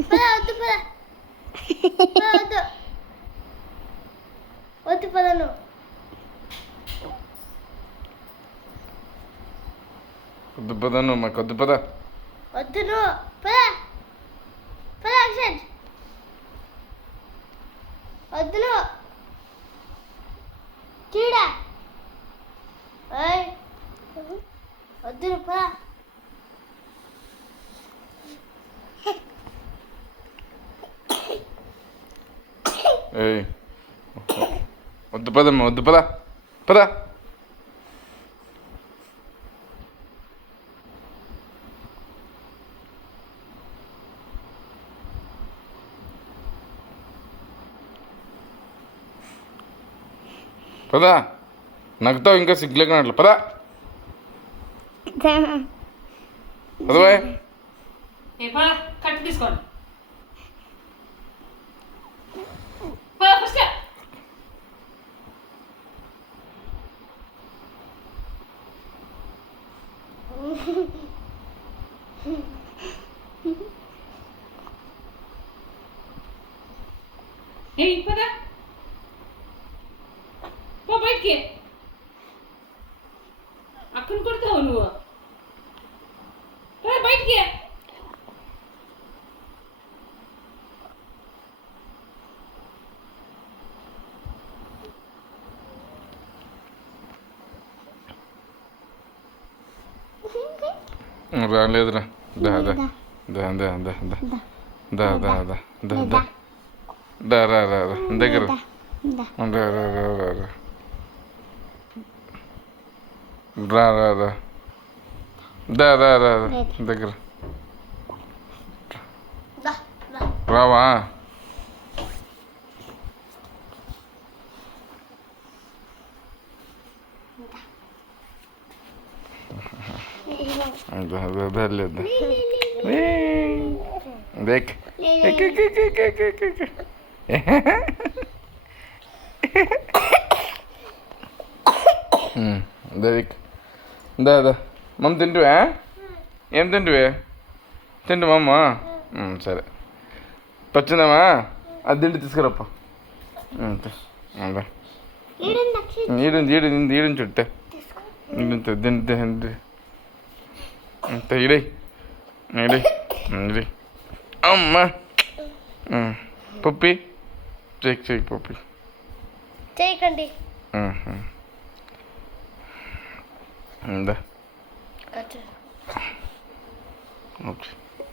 వద్దు వద్దు వద్దు పదను వద్దు పదను మాకు వద్దు పద వద్దు నువ్వు పద పద అక్షర్ వద్దు నువ్వు చీడా వద్దు నువ్వు పద ఏయ్ వద్దు పదమ్మా వద్దు పద పద పదా నగ్గుతావు ఇంకా సిగ్గులేకనట్లు పదా పదవా కట్టి తీసుకోండి పదా పో బయటికి అక్కను కొడతావు నువ్వు బయటికి రాలేదురా దా దా దా దా దా దా దా దా దా దా దా రా రా రా దగ్గర రా రా రా రా రా రా రా రా దా రా రా దగ్గర రావా లేదు దేక్ దేక్ దా దా మమ్మ తింటువా ఏం తింటువే తింటుమమ్మ సరే పచ్చిందమ్మా అది తిండి తీసుకురప్ప ఈడుంది ఈడుంది ఈడుంది చుట్టే తింటే అంత ఇడే ఇడే ఇడే అమ్మా పప్పి చెయ్యి పప్పి చేయకండి ఇందా ఓకే